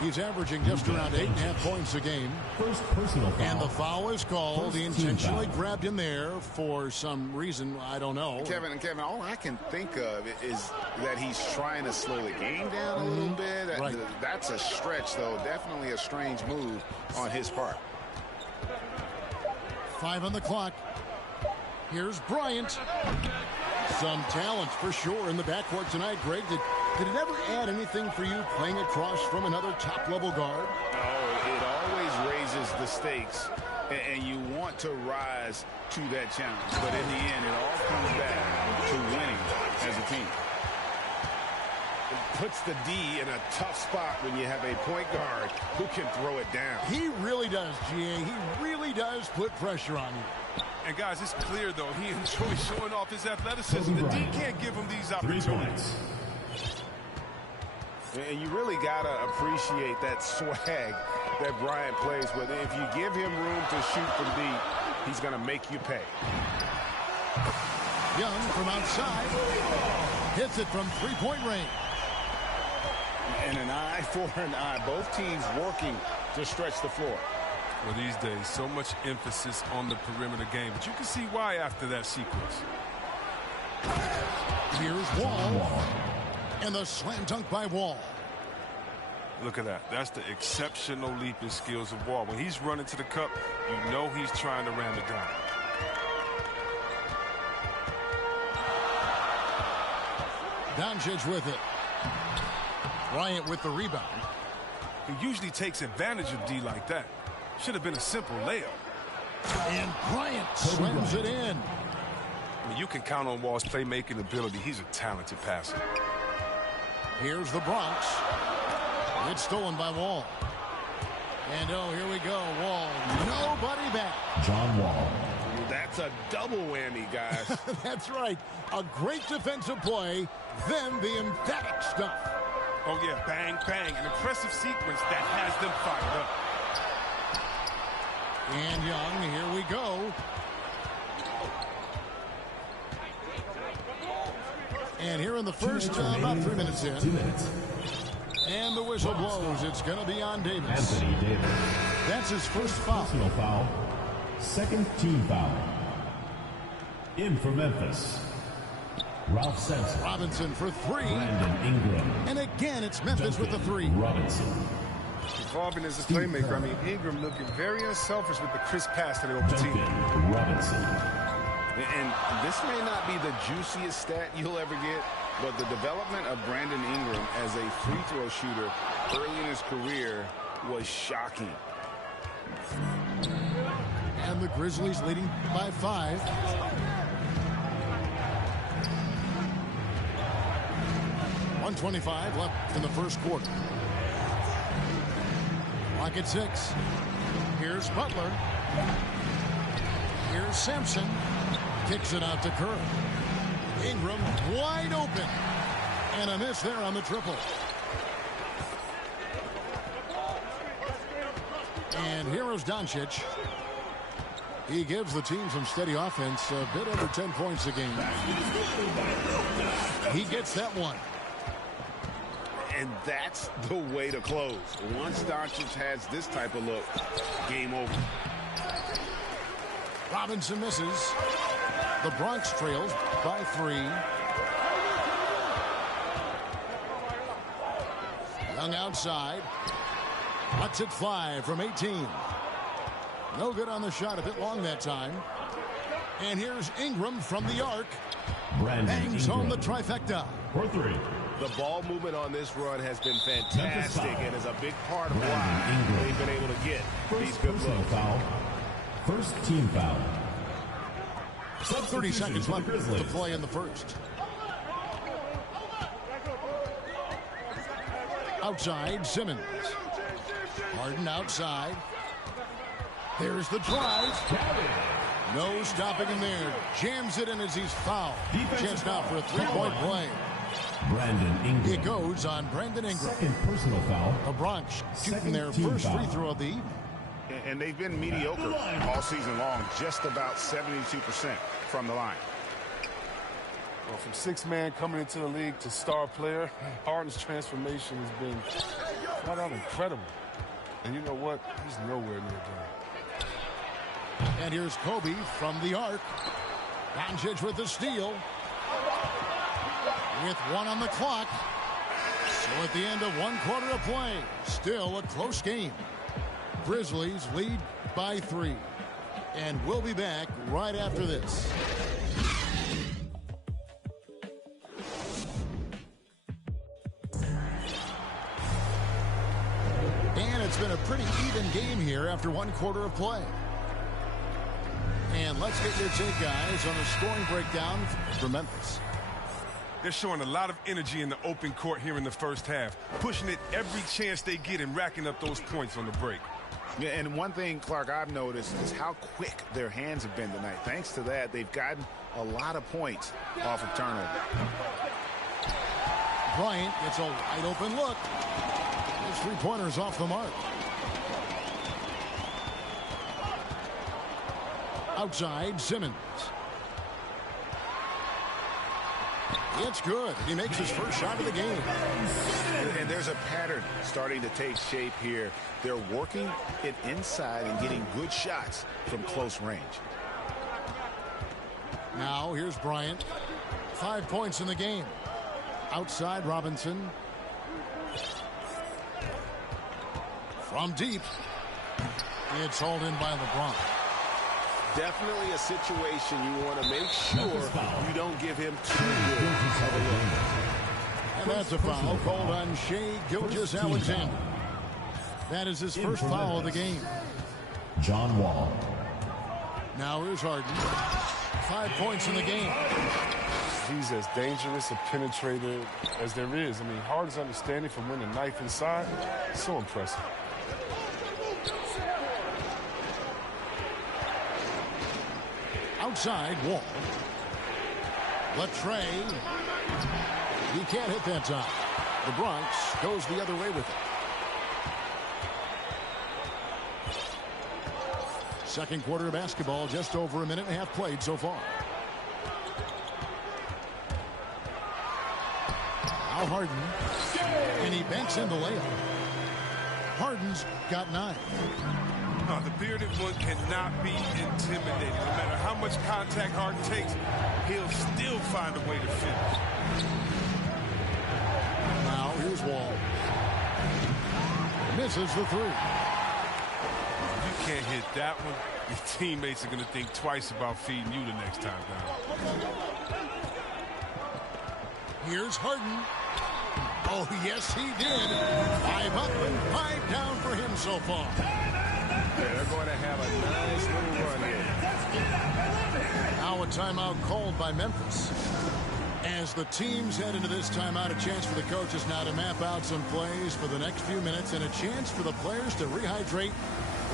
He's averaging just around 8.5 points a game. First personal foul. And the foul is called. He intentionally grabbed him there for some reason. I don't know. Kevin, all I can think of is that he's trying to slow the game down a little bit. Right. That's a stretch, though. Definitely a strange move on his part. 5 on the clock. Here's Bryant. Some talent for sure in the backcourt tonight, Greg. Did it ever add anything for you playing across from another top-level guard? Oh, it always raises the stakes, and you want to rise to that challenge. But in the end, it all comes back to winning as a team. It puts the D in a tough spot when you have a point guard who can throw it down. He really does, GA. He really does put pressure on you. And, guys, it's clear, though, he enjoys showing off his athleticism. The D can't give him these opportunities. And you really got to appreciate that swag that Bryant plays with. If you give him room to shoot from deep, he's going to make you pay. Young from outside hits it from three-point range. And an eye for an eye. Both teams working to stretch the floor. Well, these days, so much emphasis on the perimeter game, but you can see why after that sequence. Here's Wall. And the slam dunk by Wall. Look at that. That's the exceptional leaping skills of Wall. When he's running to the cup, you know he's trying to ram it down. Doncic with it. Bryant with the rebound. He usually takes advantage of D like that. Should have been a simple layup. And Bryant slams it in. I mean, you can count on Wall's playmaking ability. He's a talented passer. Here's the Bronx. It's stolen by Wall. And oh, here we go. Wall. Nobody back. John Wall. That's a double whammy, guys. That's right. A great defensive play, then the emphatic stuff. Oh, yeah, bang, bang. An impressive sequence that has them fired up. And Young, here we go. And here in the first, about 3 minutes in. 2 minutes. And the whistle blows. It's going to be on Davis. Anthony Davis. That's his first foul. Personal foul. Second team foul. In for Memphis. Ralph Sampson. Robinson for 3. Brandon Ingram. And again, it's Memphis with the 3. Robinson. Evolving as a playmaker. I mean, Ingram looking very unselfish with the crisp pass to the open team. Robinson. And this may not be the juiciest stat you'll ever get, but the development of Brandon Ingram as a free throw shooter early in his career was shocking. And the Grizzlies leading by 5. .125 left in the first quarter. Clock at 6. Here's Butler. Here's Sampson. Kicks it out to Kerr. Ingram wide open. And a miss there on the triple. And here's Doncic. He gives the team some steady offense, a bit over 10 points a game. He gets that one. And that's the way to close. Once Doncic has this type of look, game over. Robinson misses. The Bronx trails by 3. Young outside. Lets it fly from 18. No good on the shot, a bit long that time. And here's Ingram from the arc. Bangs home the trifecta. For 3. The ball movement on this run has been fantastic and is a big part of why they've been able to get these good looks. Foul. First team foul. 30 seconds left to play in the first. Outside, Simmons. Harden outside. There's the drive. No stopping him there. Jams it in as he's fouled. Chance now for a 3-point play. Brandon Ingram. It goes on Brandon Ingram. Second personal foul. The Bronx shooting their first free throw of the evening. And they've been mediocre all season long, just about 72% from the line. Well, from 6-man coming into the league to star player, Harden's transformation has been Flat out incredible. And you know what? He's nowhere near done. And here's Kobe from the arc. Doncic with the steal. With 1 on the clock. So at the end of 1 quarter of play, still a close game. Grizzlies lead by 3. And we'll be back right after this. And it's been a pretty even game here after 1 quarter of play. And let's get your take, guys, on the scoring breakdown for Memphis. They're showing a lot of energy in the open court here in the first half, pushing it every chance they get and racking up those points on the break. Yeah, and one thing, Clark, I've noticed is how quick their hands have been tonight. Thanks to that, they've gotten a lot of points off of turnover. Bryant gets a wide open look. His three-pointer's off the mark. Outside, Simmons. It's good. He makes his first shot of the game. And there's a pattern starting to take shape here. They're working it inside and getting good shots from close range. Now here's Bryant. 5 points in the game. Outside, Robinson. From deep. It's hauled in by LeBron. Definitely a situation you want to make sure you don't give him too good of a look. And that's a foul called on Shai Gilgeous-Alexander. That is his first foul of the game. John Wall. Now here's Harden. 5 points in the game. He's as dangerous a penetrator as there is. I mean, Harden's understanding from when the knife inside, so impressive. Outside, Wall. Latrey. He can't hit that time. The Bronx goes the other way with it. Second quarter of basketball, just over a minute and a half played so far. Now Harden. And he banks in the layup. Harden's got 9. The bearded one cannot be intimidated. No matter how much contact Harden takes, he'll still find a way to finish. Now here's Wall. Misses the 3. You can't hit that one. Your teammates are going to think twice about feeding you the next time down. Here's Harden. Oh, yes, he did. 5 up and 5 down for him so far. Yeah, they're going to have a nice little run here. Now a timeout called by Memphis. As the teams head into this timeout, a chance for the coaches now to map out some plays for the next few minutes and a chance for the players to rehydrate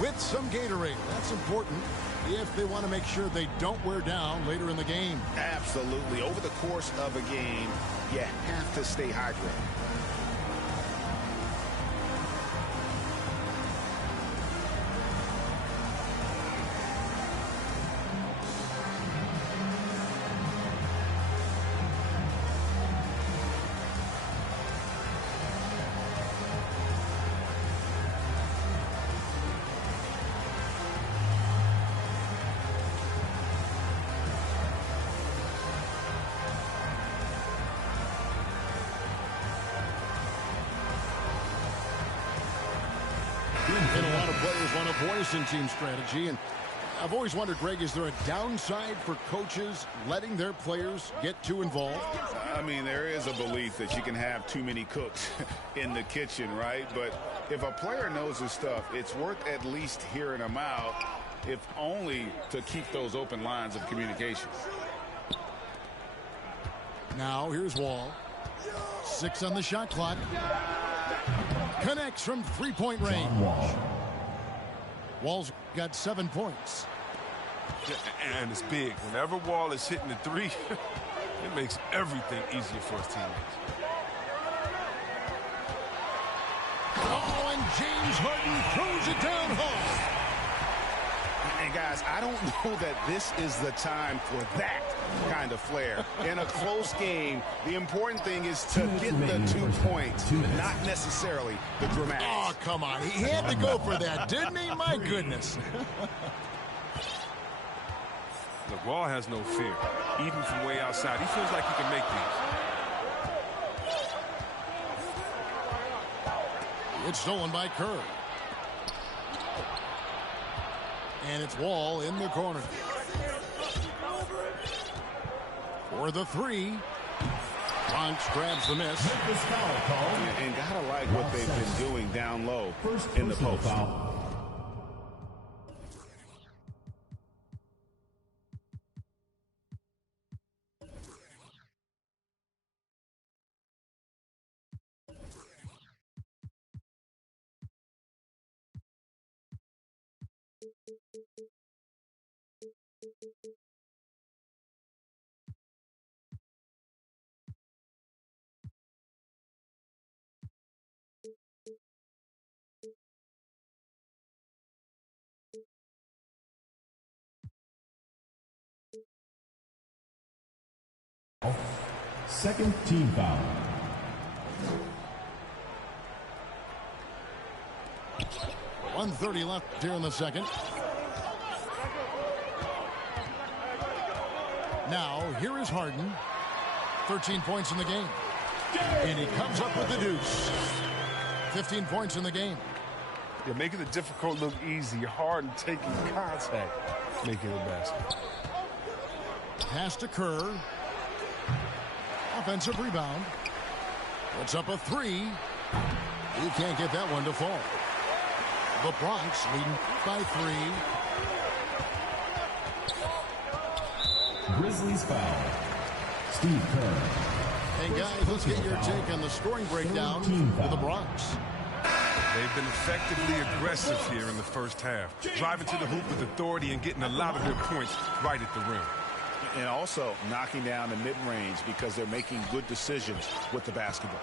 with some Gatorade. That's important if they want to make sure they don't wear down later in the game. Absolutely. Over the course of a game, you have to stay hydrated. And a lot of players want a voice in team strategy. And I've always wondered, Greg, is there a downside for coaches letting their players get too involved? I mean, there is a belief that you can have too many cooks in the kitchen, right? But if a player knows his stuff, it's worth at least hearing them out, if only to keep those open lines of communication. Now here's Wall. 6 on the shot clock. Connects from three-point range. Wall's got 7 points. And it's big. Whenever Wall is hitting the 3, it makes everything easier for his teammates. Oh, and James Harden throws it down hard. And guys, guys, I don't know that this is the time for that kind of flair. In a close game, the important thing is to get the 2 points, not necessarily the dramatics. Oh, come on. He had to go for that, didn't he? My goodness. Look, Wall has no fear. Even from way outside, he feels like he can make these. It's stolen by Kerr. And it's Wall in the corner. For the three. Bronx grabs the miss. And gotta like what they've been doing down low in the post. Second team foul. .130 left here in the second. Now, here is Harden. 13 points in the game. And he comes up with the deuce. 15 points in the game. You're making the difficult look easy. Harden taking contact, making it basket. Pass to Kerr. Offensive rebound. Puts up a three. He can't get that one to fall. The Bronx leading by 3. Grizzlies foul. Steve Kerr. Hey guys, let's get your take on the scoring breakdown for the Bronx. They've been effectively aggressive here in the first half, driving to the hoop with authority and getting a lot of their points right at the rim. And also knocking down the mid-range because they're making good decisions with the basketball.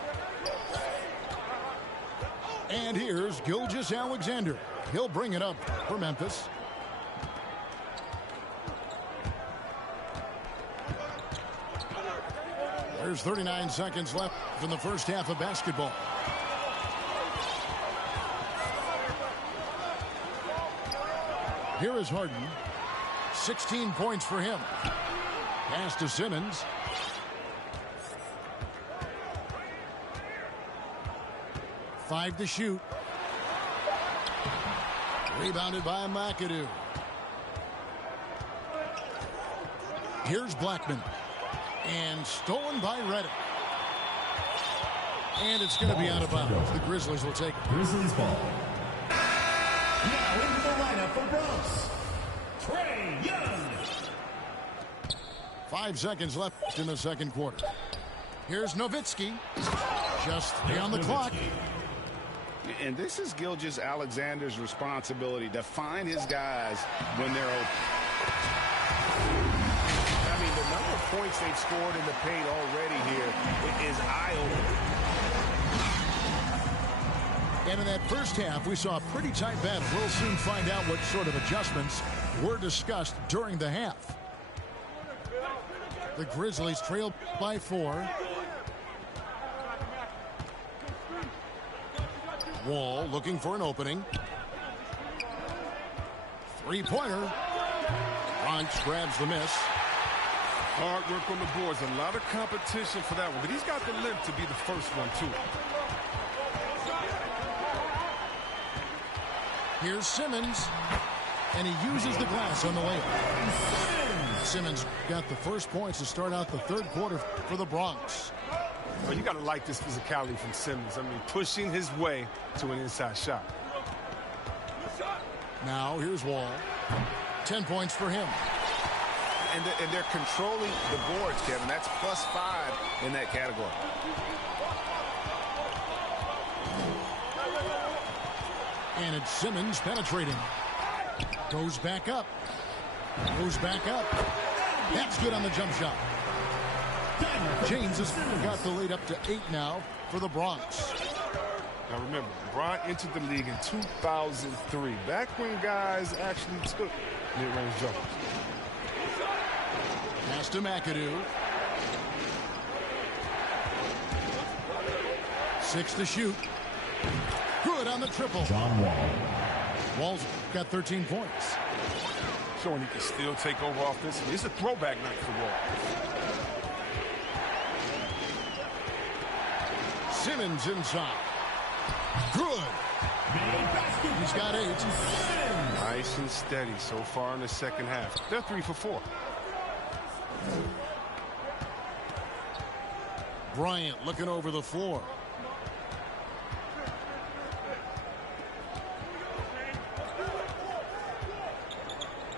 And here's Gilgeous-Alexander. He'll bring it up for Memphis. There's 39 seconds left in the first half of basketball. Here is Harden. 16 points for him. Pass to Simmons. Five to shoot. Rebounded by McAdoo. Here's Blackman. And stolen by Redick. And it's going to be out of bounds. The Grizzlies will take it. Grizzlies ball. Now into the lineup for Bronx, Trae Young. 5 seconds left in the second quarter. Here's Nowitzki. Just 3 on the clock. And this is Gilgeous-Alexander's responsibility to find his guys when they're open. I mean, the number of points they've scored in the paint already here is eye-opening. And in that first half, we saw a pretty tight battle. We'll soon find out what sort of adjustments were discussed during the half. The Grizzlies trail by 4. Wall looking for an opening. Three-pointer. Bronx grabs the miss. Hard work on the boards. A lot of competition for that one. But he's got the limp to be the first one, too. Here's Simmons. And he uses the glass on the layup. Simmons got the first points to start out the third quarter for the Bronx. Well, you got to like this physicality from Simmons. I mean, pushing his way to an inside shot. Now, here's Wall. 10 points for him. And they're controlling the boards, Kevin. That's +5 in that category. And it's Simmons penetrating. Goes back up. Goes back up. That's good on the jump shot. James has got the lead up to 8 now for the Bronx. Now remember, LeBron entered the league in 2003, back when guys actually took mid-range jumpers. Pass to McAdoo. 6 to shoot. Good on the triple. John Wall. Wall's got 13 points. Showing he can still take over offensively. It's a throwback night for Wall. Simmons inside. Good. He's got 8. Nice and steady so far in the second half. They're 3 for 4. Bryant looking over the floor.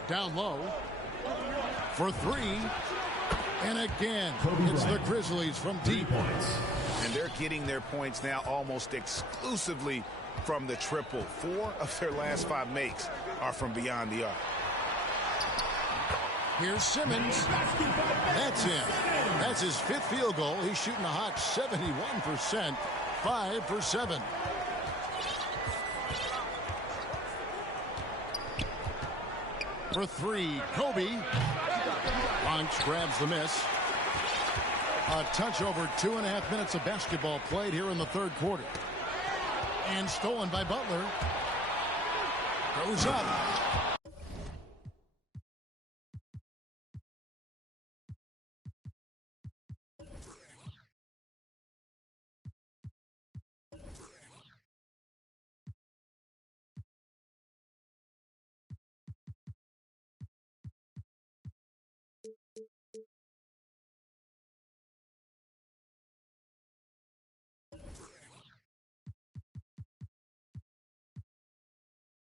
Down low for 3. And again, it's the Grizzlies from deep. And they're getting their points now almost exclusively from the triple. 4 of their last 5 makes are from beyond the arc. Here's Simmons. That's in. That's his 5th field goal. He's shooting a hot 71%. 5 for 7. For 3, Kobe. Punch grabs the miss. A touch over 2.5 minutes of basketball played here in the 3rd quarter. And stolen by Butler. Goes up.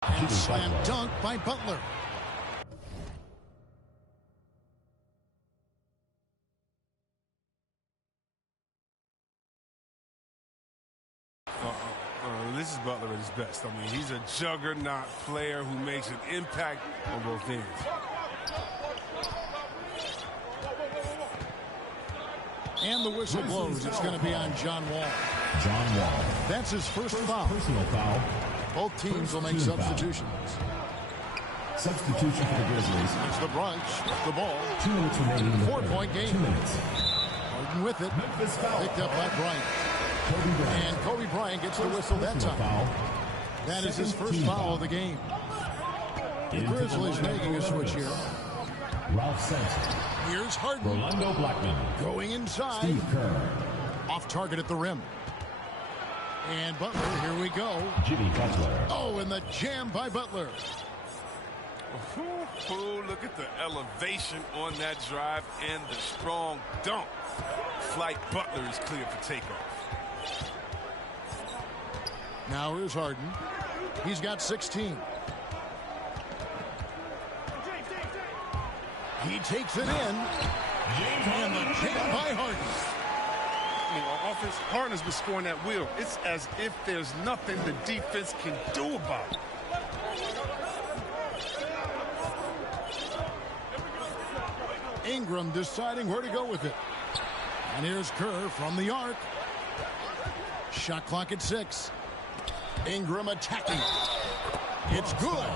And slam dunk by Butler. This is Butler at his best. I mean, he's a juggernaut player who makes an impact on both ends. And the whistle blows. It's going to be on John Wall. John Wall. That's his first foul. Personal foul. Both teams will make substitutions. Substitution for the Grizzlies. It's the Brunch. The ball. 2 minutes remaining in the 4-point game. 2 minutes. Harden with it. Picked up by Bryant. And Kobe Bryant gets the whistle that time. Foul. That is his first foul of the game. The Grizzlies making a switch here. Ralph Sampson. Here's Harden. Rolando Blackman. Going inside. Steve Kerr. Off target at the rim. And Butler, here we go. Jimmy Butler. Oh, and the jam by Butler. Look at the elevation on that drive and the strong dunk. Flight Butler is clear for takeoff. Now here's Harden. He's got 16. He takes it in. And the jam by Harden. I mean, on offense, Harden has been scoring at will. It's as if there's nothing the defense can do about it. Ingram deciding where to go with it. And here's Kerr from the arc. Shot clock at 6. Ingram attacking. It's good.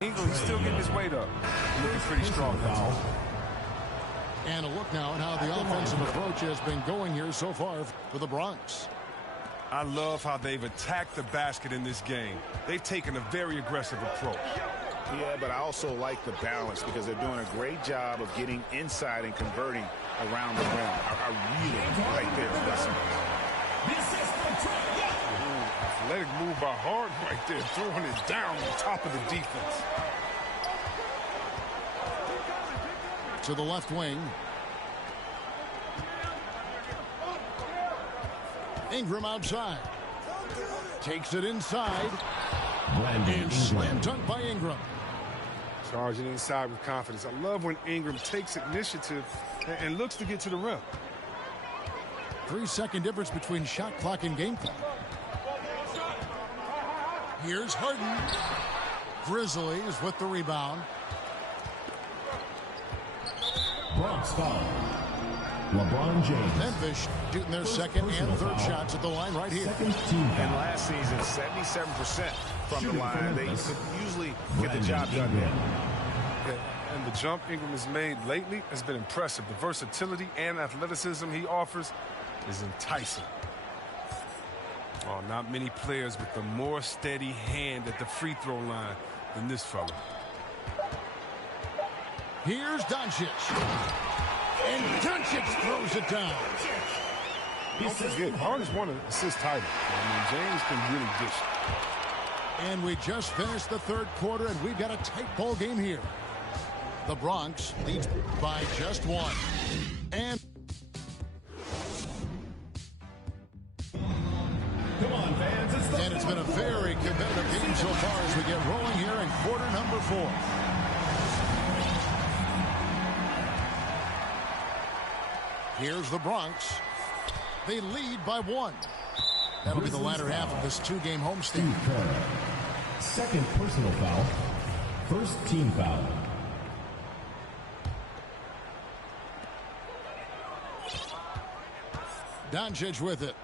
Ingram's still getting his weight up. Looking pretty strong now. And a look now at how the offensive approach has been going here so far for the Bronx. I love how they've attacked the basket in this game. They've taken a very aggressive approach. Yeah, but I also like the balance because they're doing a great job of getting inside and converting around the rim. I really like their investment. Athletic move by Harden right there, throwing it down on top of the defense. To the left wing. Ingram outside. Takes it inside. And slam dunk by Ingram. Charging inside with confidence. I love when Ingram takes initiative and looks to get to the rim. 3-second difference between shot clock and game clock. Here's Harden. Grizzlies with the rebound. Bronx foul. LeBron James. Memphis shooting their second and third shots at the line right here. Second team foul. And last season, 77% from the line. They could usually get the job done there. Yeah, and the jump Ingram has made lately has been impressive. The versatility and athleticism he offers is enticing. Oh, not many players with a more steady hand at the free throw line than this fella. Here's Doncic. And Doncic throws it down. Don't forget, Harden's won an assist title. I mean, James can really dish it. And we just finished the third quarter, and we've got a tight ball game here. The Bronx leads by just one. And Come on, fans. it's been a very competitive game so far as we get rolling here in quarter number 4. Here's the Bronx. They lead by 1. That'll be the latter half of this 2-game homestand. Steve Kerr. Second personal foul. First team foul. Doncic with it.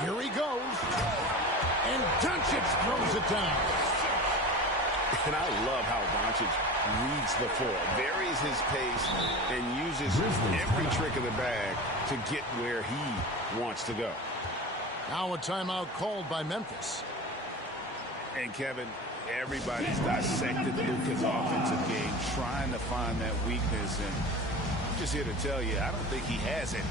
Here he goes. And Doncic throws it down. And I love how Doncic reads the floor, varies his pace, and uses every trick of the bag to get where he wants to go. Now a timeout called by Memphis. And Kevin, everybody's dissected Luka's offensive game, trying to find that weakness. And I'm just here to tell you, I don't think he has it.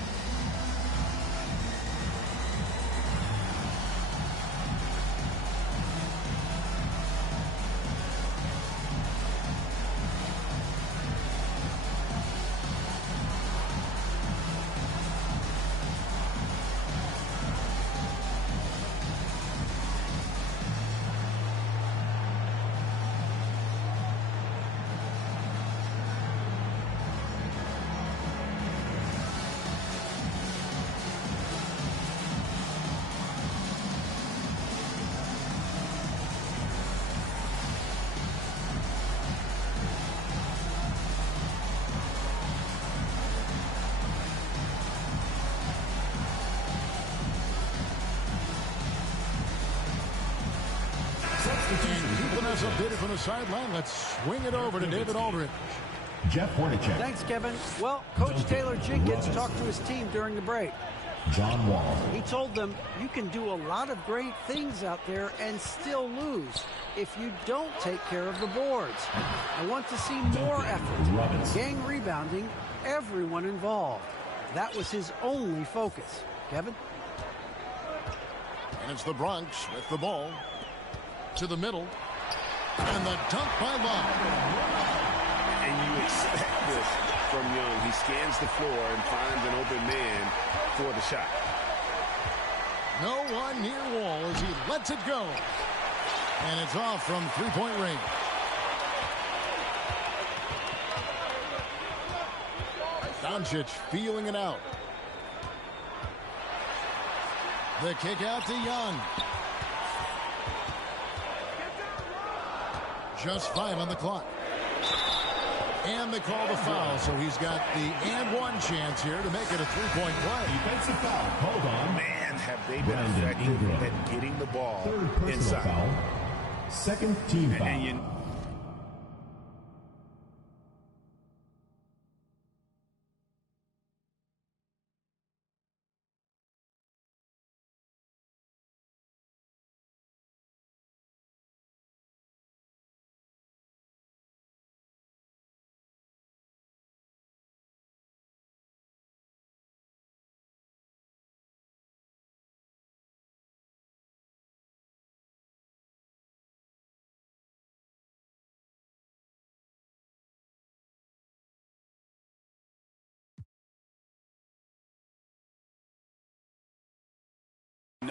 Keeping us updated from the sideline, let's swing it over to David Aldridge. Jeff Hornacek. Thanks, Kevin. Well, Coach Taylor Jenkins talked to his team during the break. John Wall. He told them you can do a lot of great things out there and still lose if you don't take care of the boards. I want to see more effort, gang rebounding, everyone involved. That was his only focus. Kevin? And it's the Bronx with the ball to the middle. And the dunk by Love. And you expect this from Young. He scans the floor and finds an open man for the shot. No one near Wall as he lets it go. And it's off from three-point range. Doncic feeling it out. The kick out to Young. Just 5 on the clock. And they call the foul, so he's got the and one chance here to make it a three-point play. Defensive foul. Hold on. Man, have they been effective at getting the ball Third personal inside. foul. Second team foul. And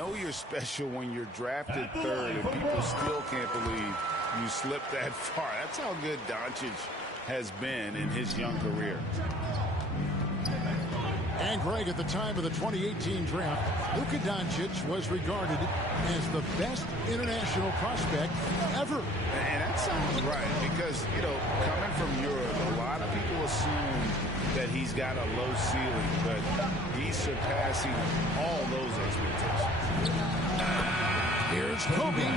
know you're special when you're drafted third and people still can't believe you slipped that far. That's how good Doncic has been in his young career. And Greg, at the time of the 2018 draft, Luka Doncic was regarded as the best international prospect ever. And that sounds right because, you know, coming from Europe, a lot of people assume that he's got a low ceiling, but he's surpassing all those expectations. Here's Kobe.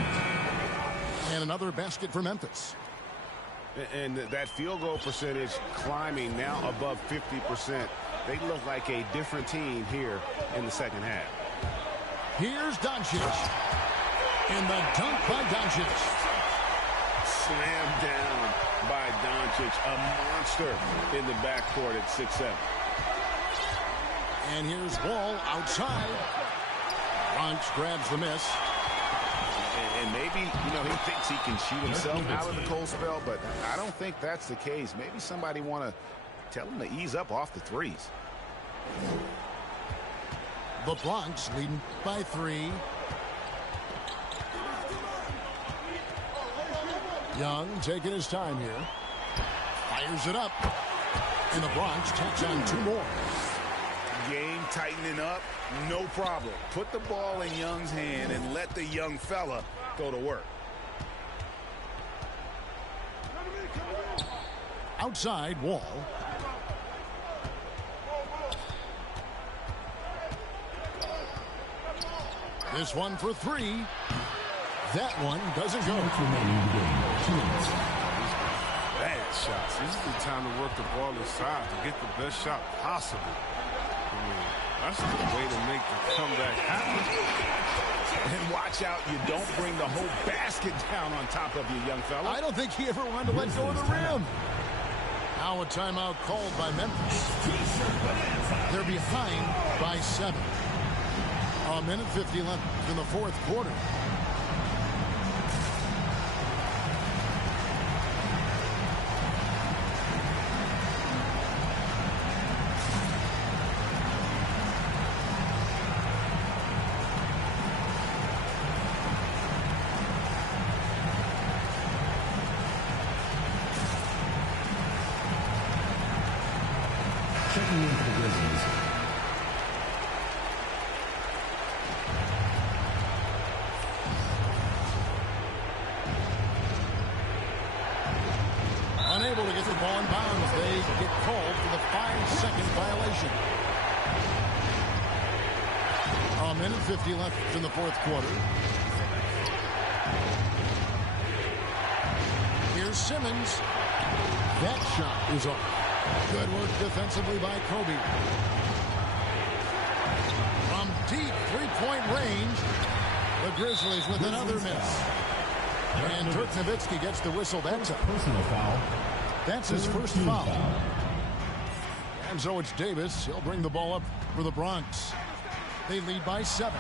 And another basket for Memphis. And that field goal percentage climbing now above 50%. They look like a different team here in the second half. Here's Doncic. And the dunk by Doncic. Slammed down by Doncic. A monster in the backcourt at 6'7". And here's Wall outside. Bronx grabs the miss. And maybe, you know, he thinks he can shoot himself out of the cold spell, but I don't think that's the case. Maybe somebody want to tell him to ease up off the threes. The Bronx leading by 3. Young taking his time here. Fires it up. And the Bronx tacks on 2 more. Game tightening up, no problem. Put the ball in Young's hand and let the young fella go to work. Outside, Wall. This one for 3. That one doesn't go. Bad shots. This is the time to work the ball inside to get the best shot possible. I mean, that's the way to make the comeback happen. And watch out, you don't bring the whole basket down on top of you, young fella. I don't think he ever wanted to let go of the rim. Now a timeout called by Memphis. They're behind by 7. A minute 50 left in the 4th quarter. Checking in for the Grizzlies. Unable to get the ball in bounds. They get called for the 5-second violation. A minute 50 left in the 4th quarter. Here's Simmons. That shot is off. Good work defensively by Kobe. From deep 3-point range, the Grizzlies with another miss. And Dirk Nowitzki gets the whistle that time. Personal foul. That's his first foul. And so it's Davis. He'll bring the ball up for the Bronx. They lead by 7.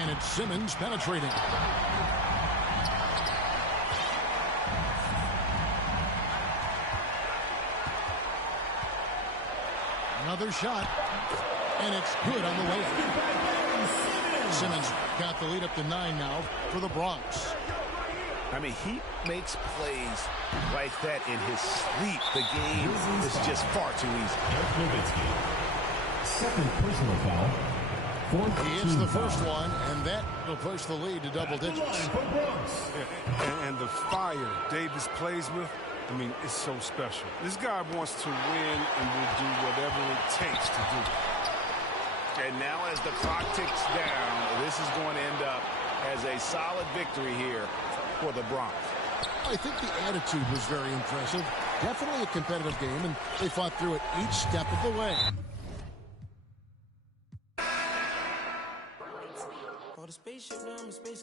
And it's Simmons penetrating. Another shot. And it's good on the layup. Simmons got the lead up to 9 now for the Bronx. I mean, he makes plays like that in his sleep. The game is just far too easy. Second personal foul. He hits the first one, and that will push the lead to double digits. And the fire Davis plays with, I mean, it's so special. This guy wants to win and will do whatever it takes to do it. And now as the clock ticks down, this is going to end up as a solid victory here for the Bronx. I think the attitude was very impressive. Definitely a competitive game, and they fought through it each step of the way. The spaceship, now I'm a space